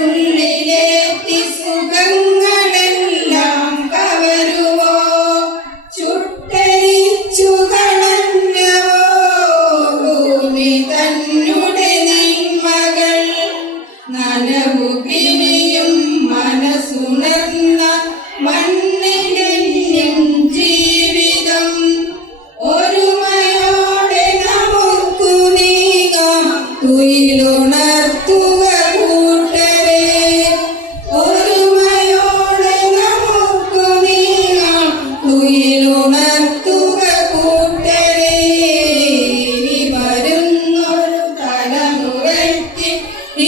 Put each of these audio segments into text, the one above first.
ചിന്തകളുള്ളിലേറ്റി സുഖങ്ങളെല്ലാം കവരുവോ ചുട്ടരിച്ചു കളഞ്ഞവോ ഭൂമി തന്നെ നിന്മകൾ നനവു കിനിയും മനസ്സുണർന്ന മണ്ണിലെന്നും ജീവിതം ഒരുമയോടെ നമുക്കു നീങ്ങാം തുയിലുണർത്തുക കൂട്ടരെ ഒരുമയോടെ നമുക്കു നീങ്ങാം തുയിലുണർത്തുക കൂട്ടരെ ഇനി വരുന്നൊരു തലമുറയ്ക്ക്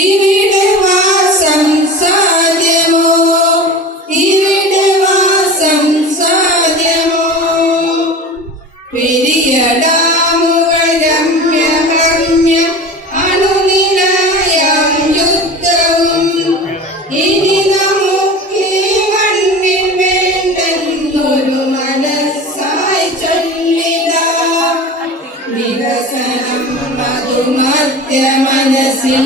ഇവിടെ വാസം സാധ്യമോ ഇവിടെ വാസം സാധ്യമോ പെരിയ ഡാമുകൾ രമ്യകർമ്മ്യ അണുനിലയം യുദ്ധവും ഇനി നമുക്ക് മണ്ണിൽ വേണ്ടെന്നൊരു മനസ്സായി ചൊല്ലിടാം വികസനം മധുമത്യ മനസ്സിൽ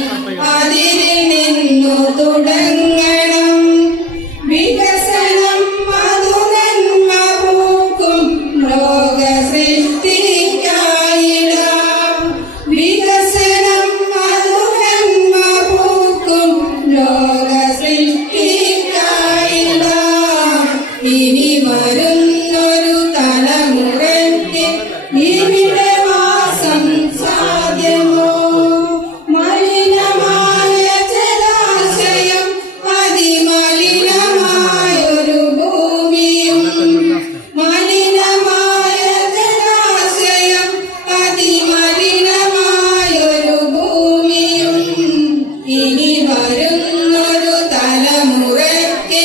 അതിരിൽ നിന്നു തുടങ്ങണം വികസനം മധുനന്മ പൂക്കും ലോക സൃഷ്ടിക്കായിടാം വികസനം മധുനന്മ പൂക്കും ലോക സൃഷ്ടിക്കായിടാം ഇനി വരുന്നൊരു തലമുറയ്ക്ക് ഇവിടെ വാസം സാധ്യമോ മലിനമായ ജലാശയം അതിമലിനമായൊരു ഭൂമിയും മലിനമായ ജലാശയം അതിമലിനമായൊരു ഭൂമിയും ഇനി വരുന്നൊരു തലമുറയ്ക്ക്